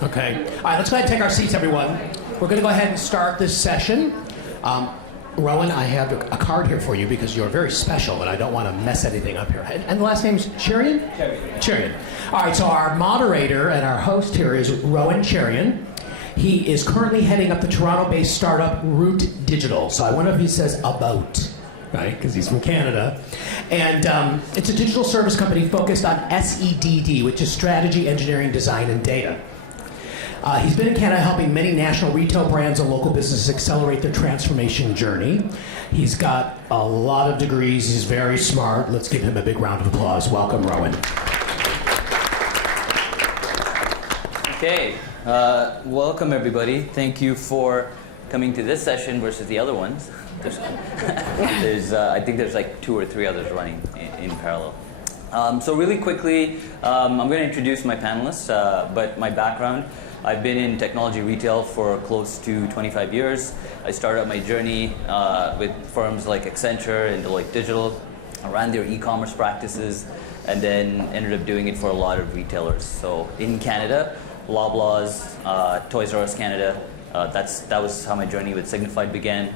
Okay. All right, let's go ahead and take our seats, everyone. We're going to go ahead and start this session. Rohan, I have a card here for you because you're very special and I don't want to mess anything up here. And the last name's Cherian? Cherian. All right, so our moderator and our host here is Rohan Cherian. He is currently heading up the Toronto-based startup Root Digital. So I wonder if he says about, right? Because he's from Canada. And it's a digital service company focused on SEDD, which is strategy, engineering, design, and data. He's been in Canada helping many national retail brands and local businesses accelerate their transformation journey. He's got a lot of degrees. He's very smart. Let's give him a big round of applause. Welcome, Rohan. Okay. Welcome, everybody. Thank you for coming to this session versus the other ones. I think there's like 2 or 3 others running in parallel. So really quickly, I'm going to introduce my panelists, but my background. I've been in technology retail for close to 25 years. I started out my journey with firms like Accenture and Deloitte Digital. I ran their e-commerce practices and then ended up doing it for a lot of retailers. So in Canada, Loblaws, Toys R Us Canada, that was how my journey with Signified began.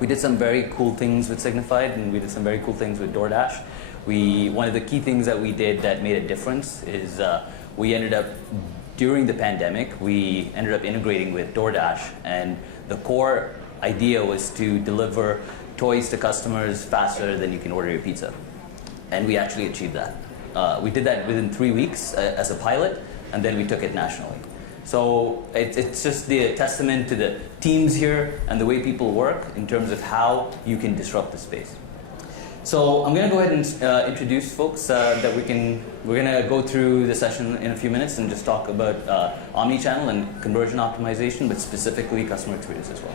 We did some very cool things with Signified and we did some very cool things with DoorDash. One of the key things that we did that made a difference is we ended up, during the pandemic, we ended up integrating with DoorDash, and the core idea was to deliver toys to customers faster than you can order your pizza. And we actually achieved that. We did that within 3 weeks as a pilot, and then we took it nationally. So it's just the testament to the teams here and the way people work in terms of how you can disrupt the space. So I'm going to go ahead and introduce folks that we're going to go through the session in a few minutes and just talk about omni-channel and conversion optimization, but specifically customer experience as well.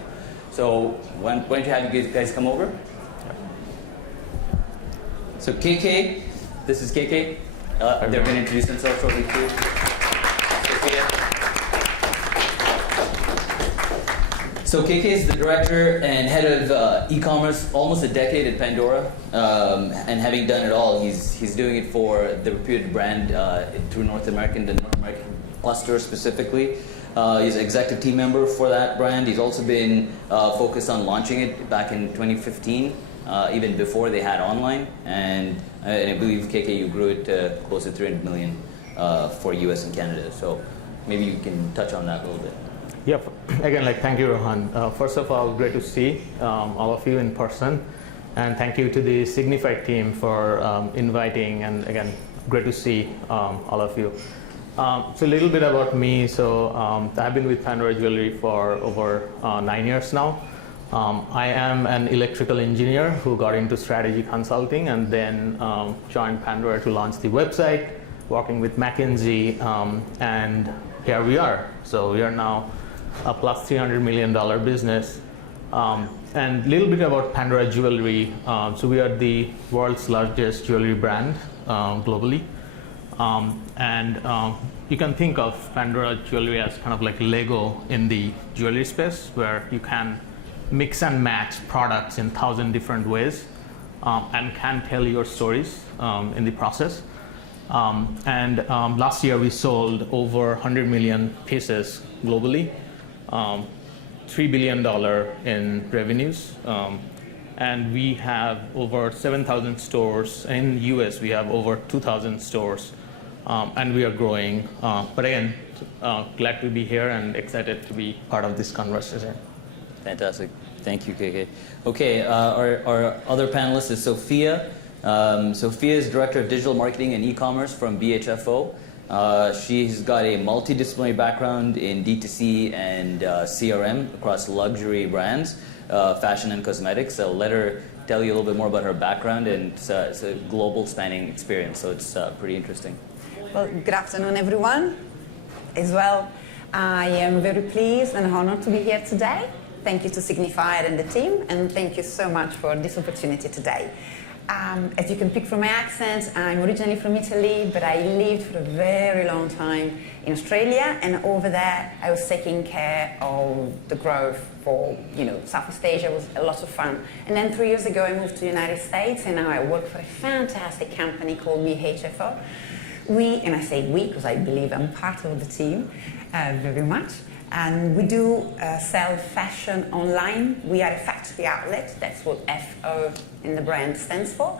So why don't you have you guys come over? So KK, this is KK. They're going to introduce themselves shortly too. Sofia. So KK is the director and head of e-commerce, almost a decade at Pandora, and having done it all, he's doing it for the reputed brand through the North American cluster specifically. He's an executive team member for that brand. He's also been focused on launching it back in 2015, even before they had online, and I believe KK, you grew it to close to 300 million for US and Canada. So maybe you can touch on that a little bit. Yeah, again, thank you, Rohan. First of all, great to see all of you in person. And thank you to the Signified team for inviting, and again, great to see all of you. So a little bit about me. So I've been with Pandora Jewelry for over 9 years now. I am an electrical engineer who got into strategy consulting and then joined Pandora to launch the website, working with McKinsey, and here we are. So we are now a plus $300 million business. And a little bit about Pandora Jewelry. So we are the world's largest jewelry brand globally. And you can think of Pandora Jewelry as kind of like Lego in the jewelry space, where you can mix and match products in 1,000 different ways and can tell your stories in the process. Last year we sold over 100 million pieces globally, $3 billion in revenues, and we have over 7,000 stores. In US we have over 2,000 stores, and we are growing. But again, glad to be here and excited to be part of this conversation. Fantastic. Thank you, KK. Okay, our other panelist is Sofia. Sofia is Director of Digital Marketing and E-commerce from BHFO. She's got a multidisciplinary background in D2C and CRM across luxury brands, fashion and cosmetics. I'll let her tell you a little bit more about her background, and it's a global spanning experience, so it's pretty interesting. Well, good afternoon, everyone. As well, I am very pleased and honored to be here today. Thank you to Signified and the team, and thank you so much for this opportunity today. As you can pick from my accent, I'm originally from Italy, but I lived for a very long time in Australia, and over there I was taking care of the growth for, Southeast Asia. It was a lot of fun. And then 3 years ago I moved to the United States, and now I work for a fantastic company called BHFO, We, and I say we because I believe I'm part of the team very much, and we do sell fashion online. We are a factory outlet. That's what FO in the brand stands for,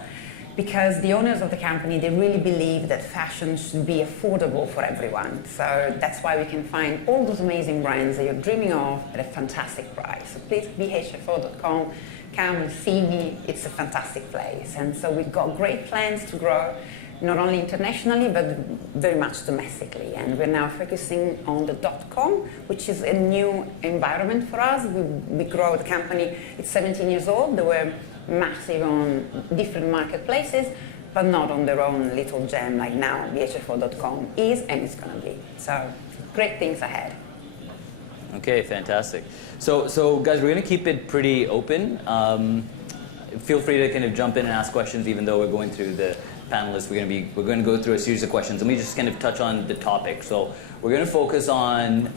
because the owners of the company, they really believe that fashion should be affordable for everyone. So that's why we can find all those amazing brands that you're dreaming of at a fantastic price. So please, BHFO.com, come and see me. It's a fantastic place. And so we've got great plans to grow, not only internationally, but very much domestically. And we're now focusing on the .com, which is a new environment for us. We grow the company, it's 17 years old. They were massive on different marketplaces, but not on their own little gem like now BHFO.com is, and it's going to be. So great things ahead. Okay, fantastic. So guys, we're going to keep it pretty open. Feel free to kind of jump in and ask questions, even though we're going through the panelists. We're going to go through a series of questions. Let me just kind of touch on the topic. So we're going to focus on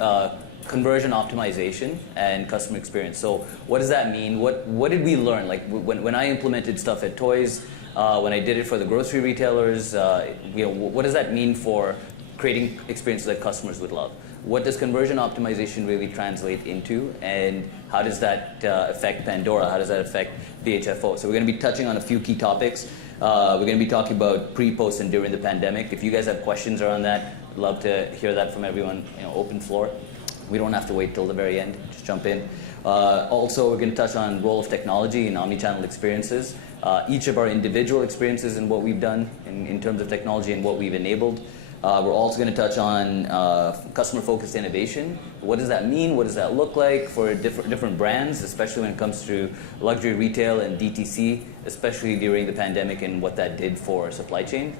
conversion optimization and customer experience. So what does that mean? What did we learn? Like when I implemented stuff at Toys, when I did it for the grocery retailers, what does that mean for creating experiences that customers would love? What does conversion optimization really translate into, and how does that affect Pandora? How does that affect BHFO? So we're going to be touching on a few key topics. We're going to be talking about pre, post, and during the pandemic. If you guys have questions around that, I'd love to hear that from everyone. Open floor. We don't have to wait till the very end. Just jump in. Also, we're going to touch on role of technology in omnichannel experiences. Each of our individual experiences and what we've done in terms of technology and what we've enabled. We're also going to touch on customer-focused innovation. What does that mean? What does that look like for different brands, especially when it comes to luxury retail and DTC, especially during the pandemic and what that did for supply chain?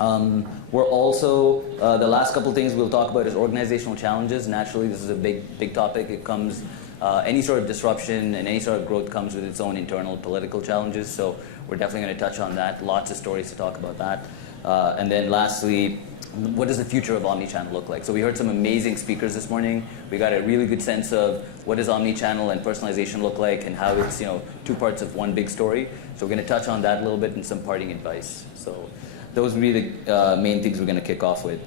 We're also, the last couple things we'll talk about is organizational challenges. Naturally, this is a big topic. It comes, any sort of disruption and any sort of growth comes with its own internal political challenges. So we're definitely going to touch on that. Lots of stories to talk about that. And then lastly, what does the future of omnichannel look like? So we heard some amazing speakers this morning. We got a really good sense of what does omnichannel and personalization look like and how it's two parts of one big story. So we're going to touch on that a little bit and some parting advice. So those would be the main things we're going to kick off with.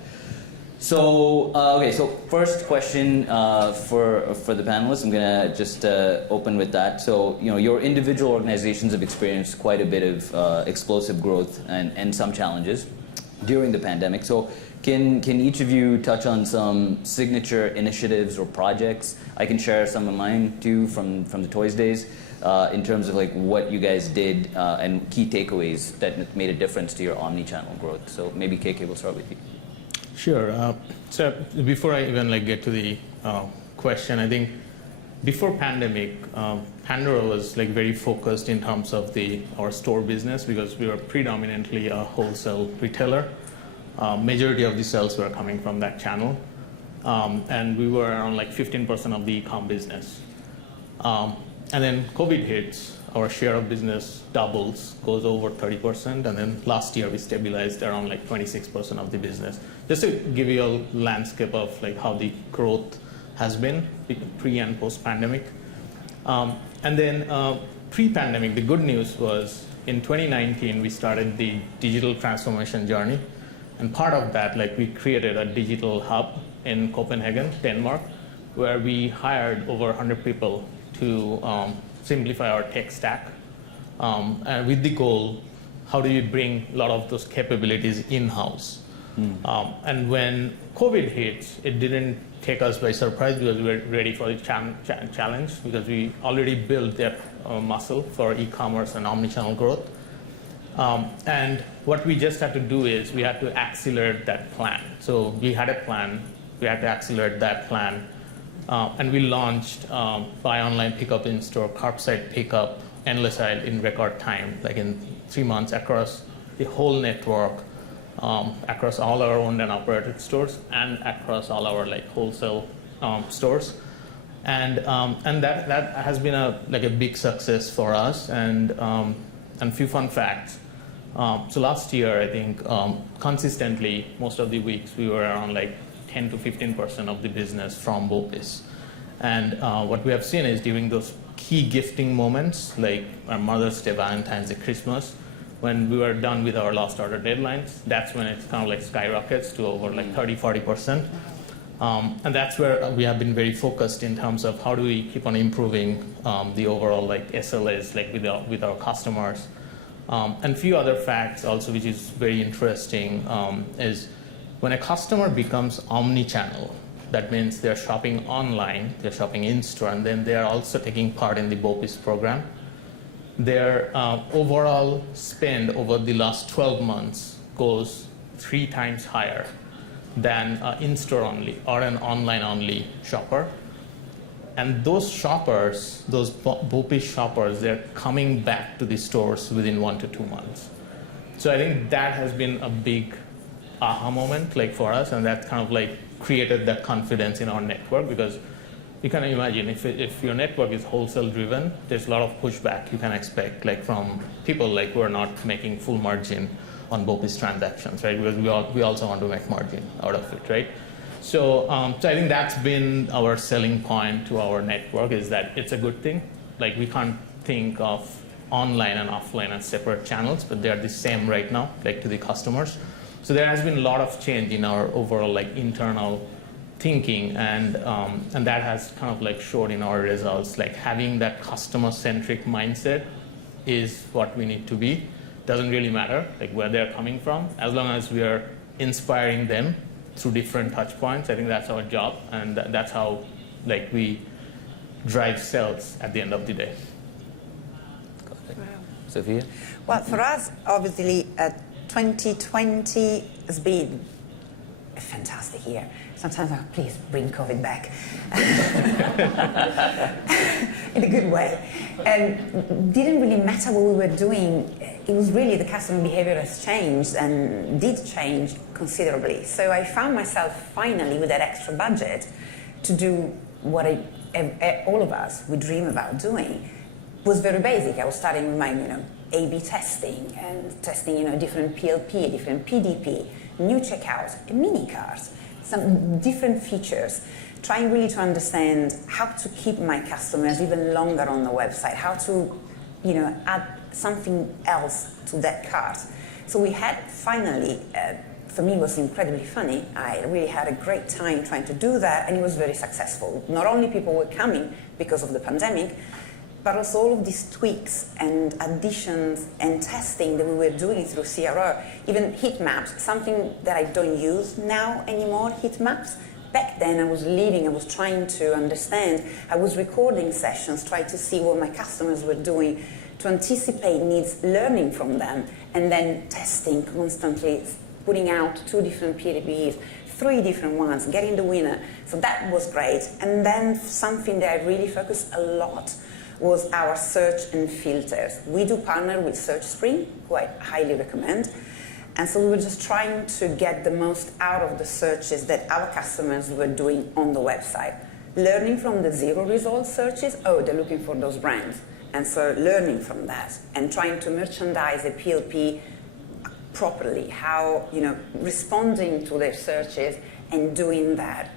So, okay, so first question for the panelists, I'm going to just open with that. So, your individual organizations have experienced quite a bit of explosive growth and some challenges during the pandemic. So, can each of you touch on some signature initiatives or projects? I can share some of mine too from the Toys days. In terms of like what you guys did and key takeaways that made a difference to your omni-channel growth. So maybe KK, we'll start with you. Sure. So before I even get to the question, I think before pandemic, Pandora was very focused in terms of our store business because we were predominantly a wholesale retailer. Majority of the sales were coming from that channel, and we were around 15% of the e-com business. And then COVID hits, our share of business doubles, goes over 30%, and then last year we stabilized around 26% of the business. Just to give you a landscape of how the growth has been pre and post pandemic. And then pre-pandemic, the good news was in 2019 we started the digital transformation journey, and part of that we created a digital hub in Copenhagen, Denmark, where we hired over 100 people to simplify our tech stack, and with the goal, how do you bring a lot of those capabilities in-house? And when COVID hit, it didn't take us by surprise because we were ready for the challenge because we already built that muscle for e-commerce and omnichannel growth. And what we just had to do is we had to accelerate that plan. So we had a plan, we had to accelerate that plan. And we launched buy online, pickup in store, curbside pickup, endless aisle in record time, in 3 months across the whole network, across all our owned and operated stores, and across all our wholesale stores. And that has been a big success for us. And few fun facts. So last year, I think consistently, most of the weeks we were around 10 to 15% of the business from BOPIS. And what we have seen is during those key gifting moments, like our Mother's Day, Valentine's Day, Christmas, when we were done with our last order deadlines, that's when it kind of like skyrockets to over like 30-40%. And that's where we have been very focused in terms of how do we keep on improving the overall like SLAs like with our customers. And a few other facts also, which is very interesting, is when a customer becomes omni-channel, that means they're shopping online, they're shopping in-store, and then they're also taking part in the BOPIS program. Their overall spend over the last 12 months goes 3 times higher than in-store only or an online-only shopper. And those shoppers, those BOPIS shoppers, they're coming back to the stores within 1 to 2 months. So I think that has been a big aha moment like for us, and that kind of like created that confidence in our network, because you can imagine if your network is wholesale driven, there's a lot of pushback you can expect like from people like who are not making full margin on BOPIS transactions, right? Because we also want to make margin out of it, right? So I think that's been our selling point to our network, is that it's a good thing. Like we can't think of online and offline as separate channels, but they're the same right now, like to the customers. So there has been a lot of change in our overall like internal thinking, and that has kind of like showed in our results. Like having that customer-centric mindset is what we need to be. Doesn't really matter like where they're coming from, as long as we are inspiring them through different touch points. I think that's our job, and that's how like we drive sales at the end of the day. Got it. Wow. Sofia? Well, for us, obviously, 2020 has been a fantastic year. Sometimes I please bring COVID back in a good way. And didn't really matter what we were doing. It was really the customer behavior has changed and did change considerably. So I found myself finally with that extra budget to do what all of us we dream about doing. It was very basic. I was starting with my A/B testing and testing different PLP, different PDP, new checkouts, mini cards, some different features, trying really to understand how to keep my customers even longer on the website, how to add something else to that cart. So we had finally, for me it was incredibly funny, I really had a great time trying to do that, and it was very successful. Not only people were coming because of the pandemic, but also all of these tweaks and additions and testing that we were doing through CRO, even heat maps, something that I don't use now anymore, heat maps. Back then I was leading, I was trying to understand, I was recording sessions, trying to see what my customers were doing, to anticipate needs, learning from them, and then testing constantly, putting out 2 different PDBs, 3 different ones, getting the winner. So that was great. And then something that I really focused a lot was our search and filters. We do partner with SearchSpring, who I highly recommend. And so we were just trying to get the most out of the searches that our customers were doing on the website. Learning from the 0 result searches, oh, they're looking for those brands. And so learning from that and trying to merchandise a PLP properly, how, responding to their searches and doing that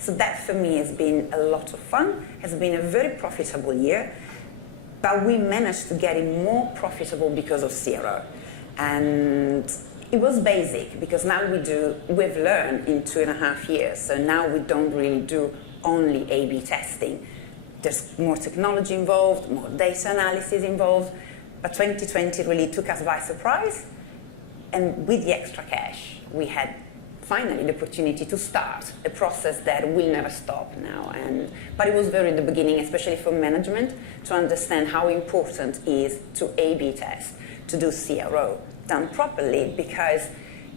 so that for me has been a lot of fun, has been a very profitable year, but we managed to get it more profitable because of CRO. And it was basic, because now we've learned in 2.5 years, so now we don't really do only A/B testing. There's more technology involved, more data analysis involved, but 2020 really took us by surprise, and with the extra cash, we had finally the opportunity to start a process that will never stop now. But it was very in the beginning, especially for management, to understand how important it is to A/B test, to do CRO done properly, because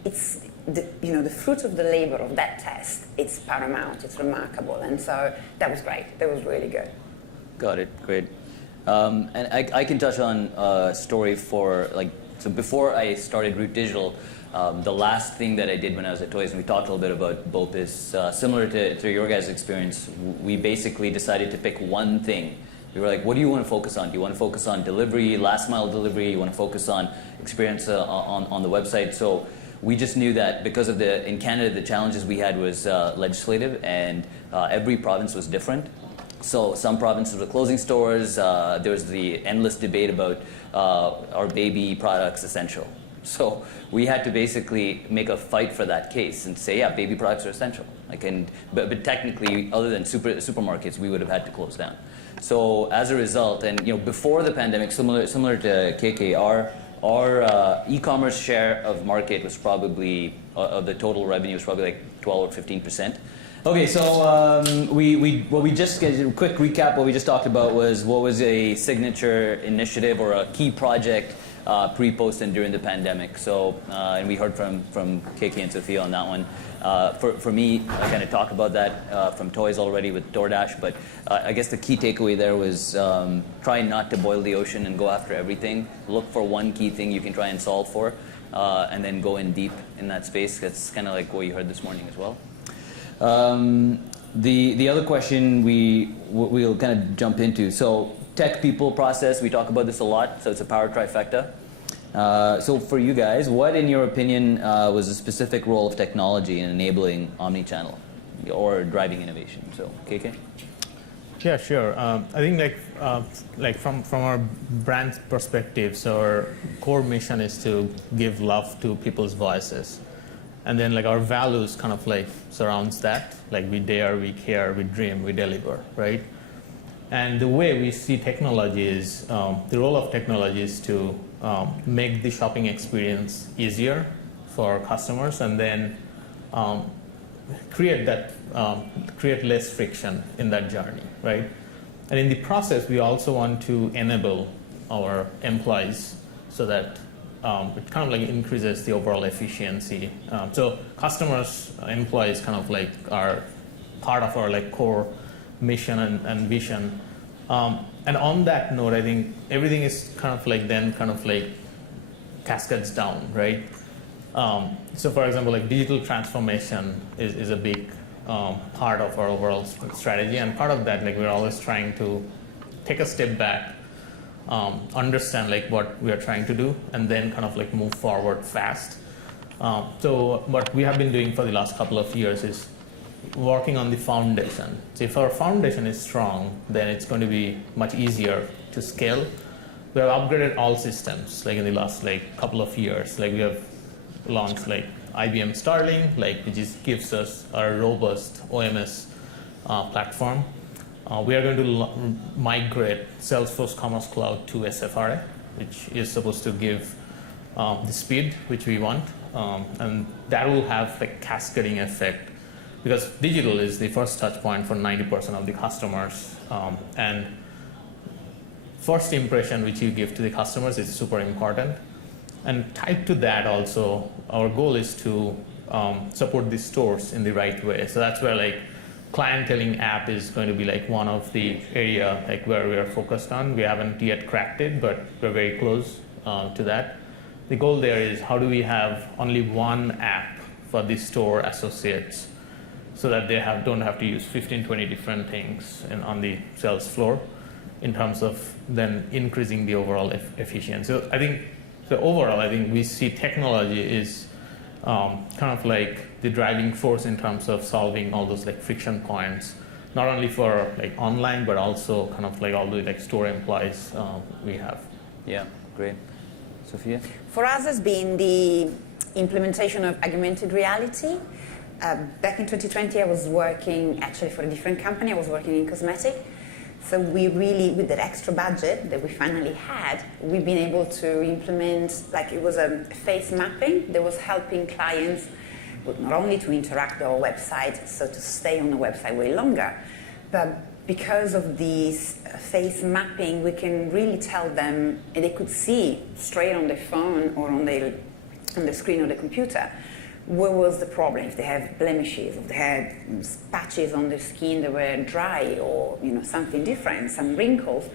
it's the fruit of the labor of that test. It's paramount. It's remarkable, and so that was great. That was really good. Got it. Great. And I can touch on a story so before I started Root Digital. The last thing that I did when I was at Toys, and we talked a little bit about BOPIS, similar to your guys' experience, we basically decided to pick one thing. We were like, what do you want to focus on? Do you want to focus on delivery, last mile delivery? You want to focus on experience on the website? So we just knew that because of in Canada, the challenges we had was legislative, and every province was different. So some provinces were closing stores. There was the endless debate about are baby products essential? So we had to basically make a fight for that case and say, yeah, baby products are essential. But technically, other than supermarkets, we would have had to close down. So as a result, and before the pandemic, similar to KK, our e-commerce share of market was probably of the total revenue was probably like 12 or 15%. Okay, so what we just a quick recap. What we just talked about was what was a signature initiative or a key project pre, post, and during the pandemic. So and we heard from KK and Sofia on that one. For me, I kind of talked about that from toys already with DoorDash, but I guess the key takeaway there was try not to boil the ocean and go after everything. Look for one key thing you can try and solve for, and then go in deep in that space. That's kind of like what you heard this morning as well. The other question we'll kind of jump into. So tech, people, process. We talk about this a lot. So it's a power trifecta. So for you guys, what in your opinion was a specific role of technology in enabling omnichannel or driving innovation? So KK. Yeah, sure. I think like from our brand perspective, so our core mission is to give love to people's voices. And then like our values kind of like surrounds that. Like we dare, we care, we dream, we deliver, right? And the way we see technology is, the role of technology is to make the shopping experience easier for customers, and then create less friction in that journey, right? And in the process, we also want to enable our employees so that it kind of like increases the overall efficiency. So customers, employees kind of like are part of our like core mission and vision. And on that note, I think everything is kind of like cascades down, right? So for example, like digital transformation is a big part of our overall strategy, and part of that, like we're always trying to take a step back, understand like what we are trying to do, and then kind of like move forward fast. So what we have been doing for the last couple of years is working on the foundation. So if our foundation is strong, then it's going to be much easier to scale. We have upgraded all systems like in the last like couple of years. Like we have launched like IBM Starling, like which gives us a robust OMS platform. We are going to migrate Salesforce Commerce Cloud to SFRA, which is supposed to give the speed which we want, and that will have a cascading effect, because digital is the first touch point for 90% of the customers, and first impression which you give to the customers is super important. And tied to that also, our goal is to support the stores in the right way. So that's where like clienteling app is going to be like one of the area like where we are focused on. We haven't yet cracked it, but we're very close to that. The goal there is how do we have only one app for the store associates, so that they don't have to use 15, 20 different things on the sales floor, in terms of then increasing the overall efficiency. So overall, I think we see technology is kind of like the driving force in terms of solving all those like friction points, not only for like online, but also kind of like all the like store employees we have. Yeah, great. Sofia? For us, has been the implementation of augmented reality. Back in 2020, I was working actually for a different company. I was working in cosmetics. So we really, with that extra budget that we finally had, we've been able to implement, like it was a face mapping that was helping clients not only to interact with our website, so to stay on the website way longer, but because of this face mapping, we can really tell them, and they could see straight on their phone or on the screen of the computer, what was the problem, if they have blemishes, if they had patches on their skin that were dry, or something different, some wrinkles.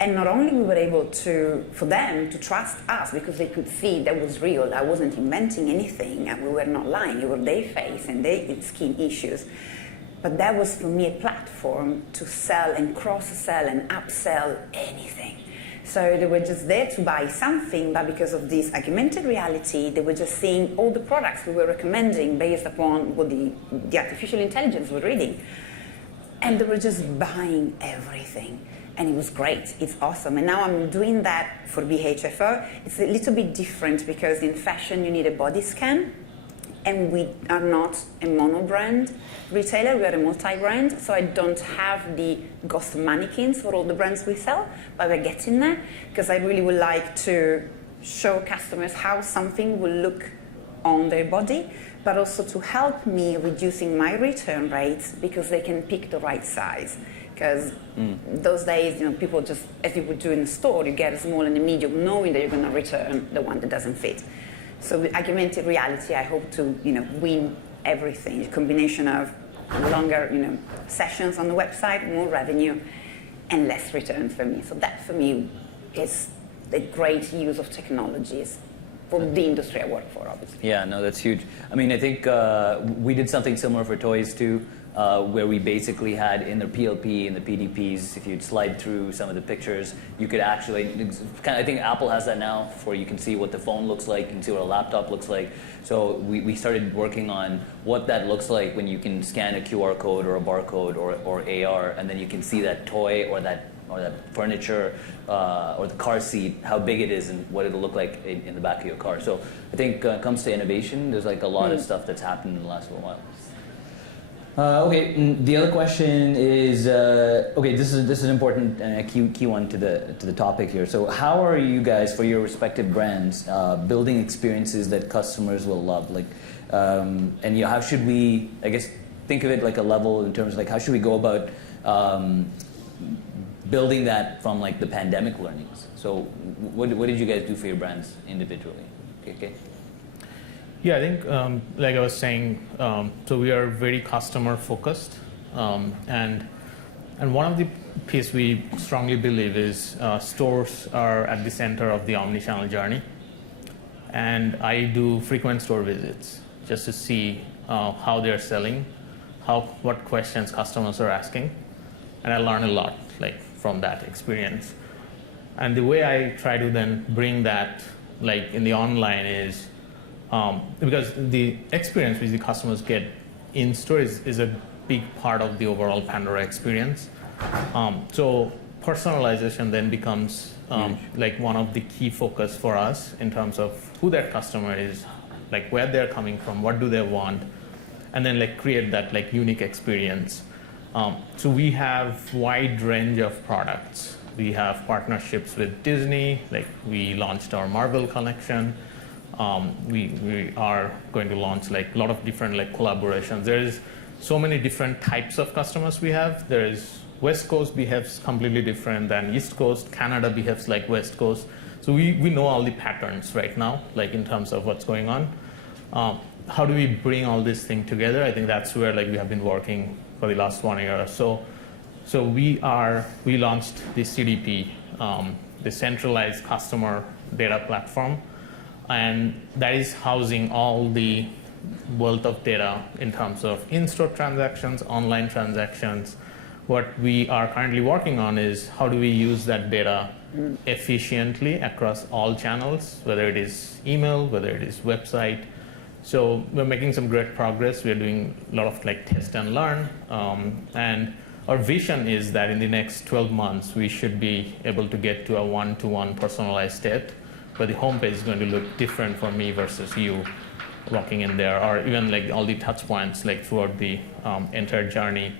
And not only we were able for them to trust us, because they could see that was real, I wasn't inventing anything, and we were not lying, it was their face and their skin issues. But that was for me a platform to sell and cross-sell and upsell anything. So they were just there to buy something, but because of this augmented reality, they were just seeing all the products we were recommending based upon what the artificial intelligence was reading. and they were just buying everything. And it was great, it's awesome. And now I'm doing that for BHFO. It's a little bit different because in fashion you need a body scan, and we are not a mono-brand retailer, we are a multi-brand, so I don't have the ghost mannequins for all the brands we sell, but we're getting there, because I really would like to show customers how something will look on their body, but also to help me reducing my return rates, because they can pick the right size. Because those days, people just, as you would do in the store, you get a small and a medium, knowing that you're going to return the one that doesn't fit. So with augmented reality, I hope to, win everything. A combination of longer, sessions on the website, more revenue, and less returns for me. So that, for me, is a great use of technologies for the industry I work for, obviously. Yeah, no, that's huge. I mean, I think we did something similar for toys too, where we basically had in the PLP and the PDPs, if you'd slide through some of the pictures, you could actually, I think Apple has that now, for you can see what the phone looks like, you can see what a laptop looks like. So we started working on what that looks like when you can scan a QR code or a barcode or AR, and then you can see that toy or that furniture or the car seat, how big it is and what it'll look like in the back of your car. So I think when it comes to innovation, there's like a lot of stuff that's happened in the last little while. Okay, the other question is okay. This is an important key one to the topic here. So, how are you guys, for your respective brands, building experiences that customers will love? Like, and how should we? I guess think of it like a level in terms of like how should we go about building that from like the pandemic learnings? So, what did you guys do for your brands individually? Okay. Yeah, I think, like I was saying, so we are very customer focused, and one of the piece we strongly believe is stores are at the center of the omnichannel journey, and I do frequent store visits just to see how they're selling, what questions customers are asking, and I learn a lot like from that experience. And the way I try to then bring that like in the online is. Because the experience which the customers get in store is a big part of the overall Pandora experience. So personalization then becomes like one of the key focus for us in terms of who that customer is, like where they're coming from, what do they want, and then like create that like unique experience. So we have wide range of products. We have partnerships with Disney, like we launched our Marvel collection. We are going to launch like a lot of different like collaborations. There is so many different types of customers we have. There is West Coast behaves completely different than East Coast. Canada behaves like West Coast. So we know all the patterns right now, like in terms of what's going on. How do we bring all this thing together? I think that's where like we have been working for the last 1 year or so. So we launched the CDP, the centralized customer data platform. And that is housing all the wealth of data in terms of in-store transactions, online transactions. What we are currently working on is how do we use that data efficiently across all channels, whether it is email, whether it is website. So we're making some great progress. We're doing a lot of like test and learn. And our vision is that in the next 12 months, we should be able to get to a one-to-one personalized state, where the homepage is going to look different for me versus you walking in there, or even like all the touch points like throughout the entire journey.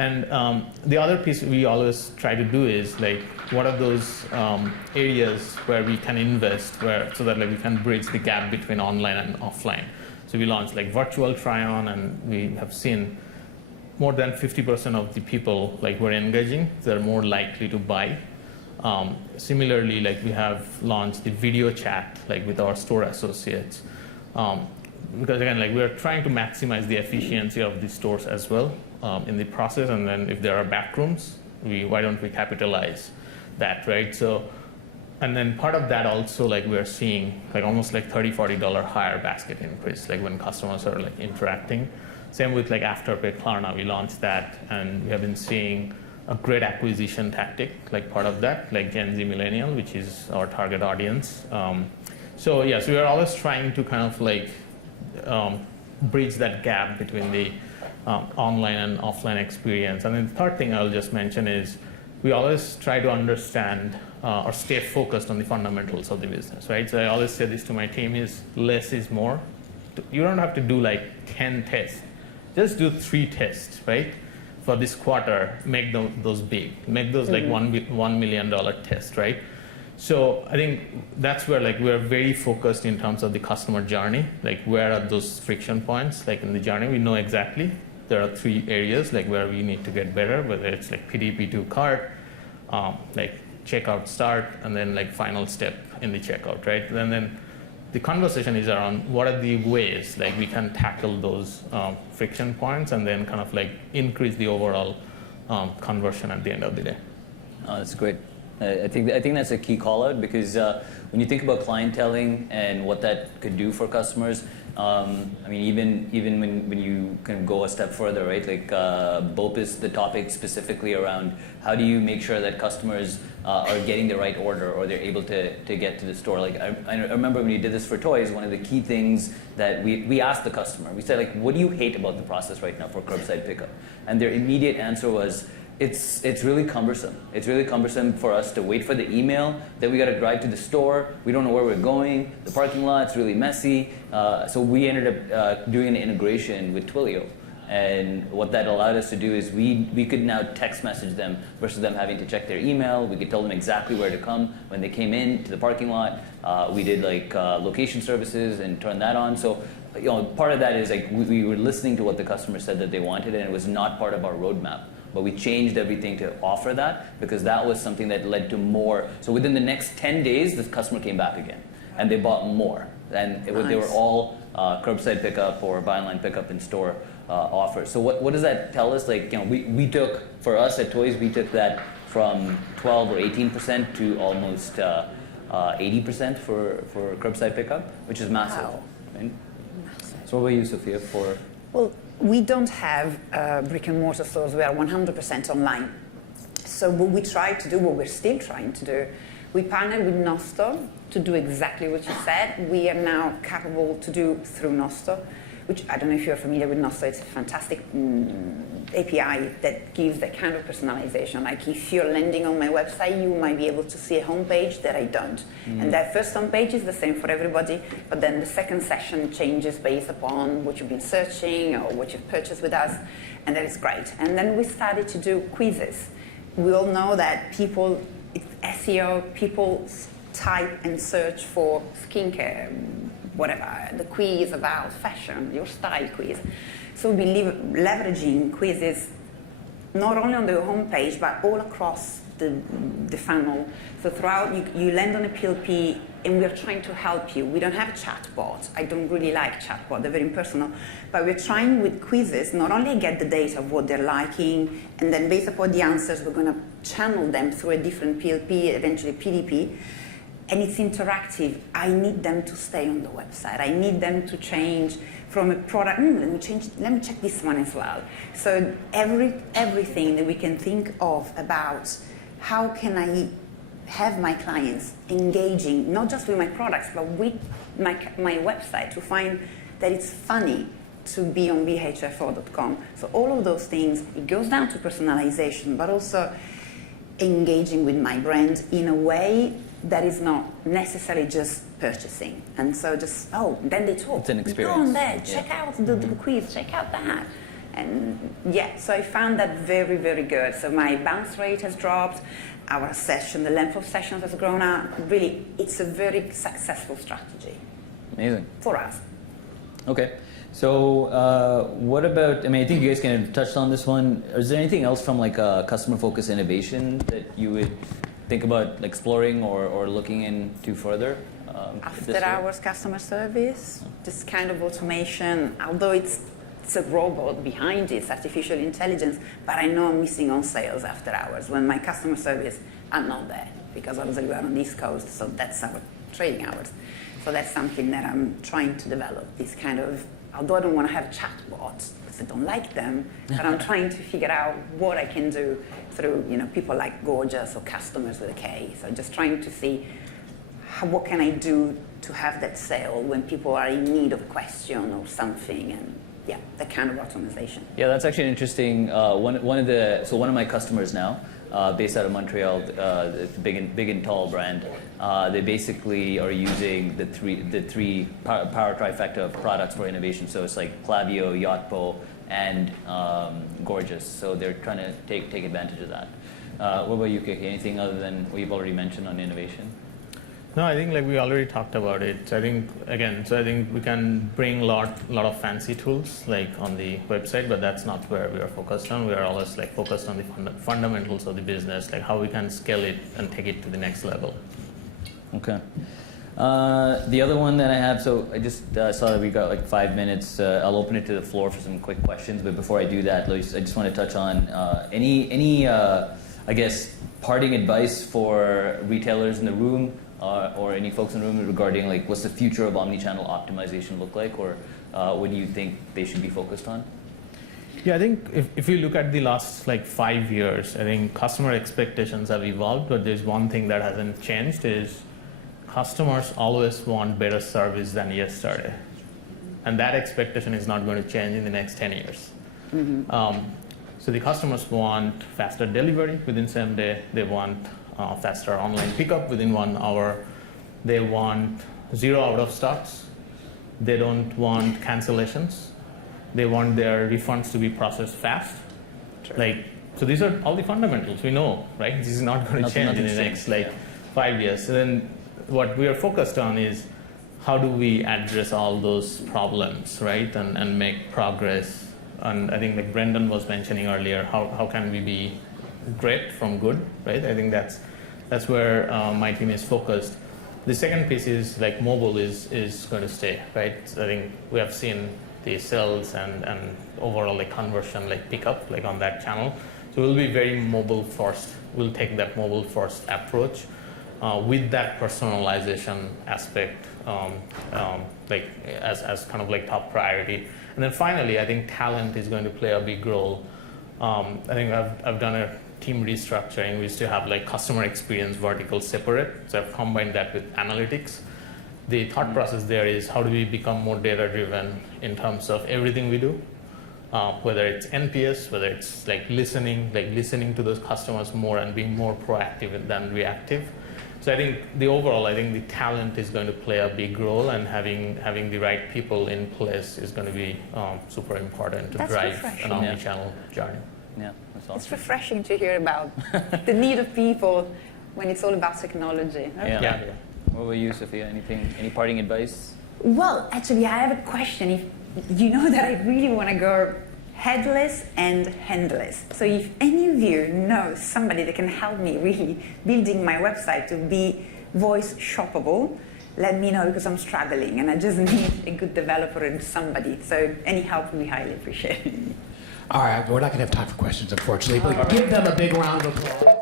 And the other piece we always try to do is like what are those areas where we can invest so that like we can bridge the gap between online and offline. So we launched like virtual try-on, and we have seen more than 50% of the people like we're engaging, they're more likely to buy. Similarly, like we have launched the video chat like with our store associates, because again, like we're trying to maximize the efficiency of the stores as well in the process. And then if there are back rooms, why don't we capitalize that, right? So, and then part of that also, like we're seeing like almost like $30-40 higher basket increase, like when customers are like interacting. Same with like Afterpay Klarna, we launched that, and we have been seeing a great acquisition tactic, like part of that, like Gen Z Millennial, which is our target audience. So yeah, so we're always trying to kind of like bridge that gap between the online and offline experience. And then the third thing I'll just mention is we always try to understand or stay focused on the fundamentals of the business, right? So I always say this to my team is less is more. You don't have to do like 10 tests. Just do 3 tests, right? For this quarter, make those big. Make those like $1 million tests, right? So I think that's where like we're very focused in terms of the customer journey. Like where are those friction points? Like in the journey, we know exactly there are 3 areas like where we need to get better, whether it's like PDP to cart, like checkout start, and then like final step in the checkout, right? And then the conversation is around what are the ways like we can tackle those friction points and then kind of like increase the overall conversion at the end of the day. Oh, that's great. I think that's a key call out because when you think about clienteling and what that could do for customers, I mean, even when you kind of go a step further, right? Like BOP is the topic specifically around how do you make sure that customers are getting the right order or they're able to get to the store. Like I remember when you did this for toys, one of the key things that we asked the customer, we said like, what do you hate about the process right now for curbside pickup? And their immediate answer was, it's really cumbersome. It's really cumbersome for us to wait for the email, then we got to drive to the store, we don't know where we're going, the parking lot's really messy. So we ended up doing an integration with Twilio. And what that allowed us to do is we could now text message them versus them having to check their email. We could tell them exactly where to come when they came in to the parking lot. We did like location services and turned that on. So part of that is like we were listening to what the customer said that they wanted, and it was not part of our roadmap. But we changed everything to offer that because that was something that led to more. So within the next 10 days, the customer came back again and they bought more. And they were all curbside pickup or buy online pickup in store offers. So what does that tell us? Like, we took, for us at Toys, we took that from 12 or 18% to almost 80% for curbside pickup, which is massive. Wow. Right? So what about you, Sofia, Well, we don't have brick and mortar stores. We are 100% online. So what we try to do, what we're still trying to do, we partnered with Nosto to do exactly what you said. We are now capable to do through Nosto, which I don't know if you're familiar with Nosto. It's a fantastic API that gives that kind of personalization. Like if you're landing on my website, you might be able to see a homepage that I don't. And that first homepage is the same for everybody, but then the second session changes based upon what you've been searching or what you've purchased with us, and that is great. And then we started to do quizzes. We all know that people, it's SEO, people type and search for skincare, whatever, the quiz about fashion, your style quiz. So we'll be leveraging quizzes not only on the homepage, but all across the funnel. So throughout, you land on a PLP, and we're trying to help you. We don't have a chatbot. I don't really like chatbot, they're very impersonal. But we're trying with quizzes, not only get the data of what they're liking, and then based upon the answers, we're gonna channel them through a different PLP, eventually PDP. And it's interactive. I need them to stay on the website. I need them to change from a product. Let me check this one as well. So everything that we can think of about how can I have my clients engaging, not just with my products, but with my website to find that it's funny to be on BHFO.com. So all of those things, it goes down to personalization, but also engaging with my brand in a way that is not necessarily just purchasing. And so then they talk. It's an experience. Go on there, check out the quiz, check out that. And so I found that very, very good. So my bounce rate has dropped, our session, the length of sessions has grown up. Really, it's a very successful strategy. Amazing. For us. Okay. So what about, I think you guys kind of touched on this one. Is there anything else from like a customer-focused innovation that you would think about exploring or looking into further? After hours customer service, this kind of automation, although it's a robot behind it, it's artificial intelligence, but I know I'm missing on sales after hours when my customer service are not there, because obviously we're on the East Coast, so that's our trading hours. So that's something that I'm trying to develop, this kind of, although I don't want to have chatbots, because I don't like them, but I'm trying to figure out what I can do through people like Gorgeous or customers with a K. So just trying to see what can I do to have that sale when people are in need of a question or something, and yeah, that kind of automation. Yeah, that's actually an interesting. One of my customers now, based out of Montreal, it's a big and tall brand. They basically are using the three power trifecta of products for innovation. So it's like Klaviyo, Yotpo, and Gorgeous. So they're trying to take advantage of that. What about you, Kiki? Anything other than what you've already mentioned on innovation? No, I think like we already talked about it. So I think we can bring a lot of fancy tools like on the website, but that's not where we are focused on. We are always like focused on the fundamentals of the business, like how we can scale it and take it to the next level. Okay. The other one that I have, so I just saw that we got like 5 minutes. I'll open it to the floor for some quick questions, but before I do that, I just want to touch on any I guess, parting advice for retailers in the room or any folks in the room regarding like what's the future of omnichannel optimization look like, or what do you think they should be focused on? Yeah, I think if you look at the last like 5 years, I think customer expectations have evolved, but there's one thing that hasn't changed is customers always want better service than yesterday. And that expectation is not going to change in the next 10 years. Mm-hmm. So the customers want faster delivery within same day. They want faster online pickup within 1 hour. They want 0 out of stocks. They don't want cancellations. They want their refunds to be processed fast. Sure. So these are all the fundamentals we know, right? This is not going to change in the next 5 years. So then what we are focused on is how do we address all those problems, right? And make progress. And I think like Brendan was mentioning earlier, how can we be great from good, right? I think that's where my team is focused. The second piece is like mobile is going to stay, right? So I think we have seen the sales and overall like conversion like pick up like on that channel. So we'll be very mobile first. We'll take that mobile first approach with that personalization aspect like as kind of like top priority. And then finally, I think talent is going to play a big role. I think I've done a team restructuring. We used to have like customer experience vertical separate. So I've combined that with analytics. The thought process there is how do we become more data driven in terms of everything we do, whether it's NPS, whether it's like listening to those customers more and being more proactive than reactive. So I think the talent is going to play a big role, and having the right people in place is going to be super important to drive an omnichannel journey. Yeah, that's awesome. It's refreshing to hear about the need of people when it's all about technology. Okay. Yeah. What about you, Sofia? Any parting advice? Well, actually, I have a question. If you know that I really want to go headless and handless. So if any of you know somebody that can help me really building my website to be voice shoppable, let me know, because I'm struggling and I just need a good developer and somebody. So any help will be highly appreciated. All right, we're not going to have time for questions, unfortunately, but give them a big round of applause.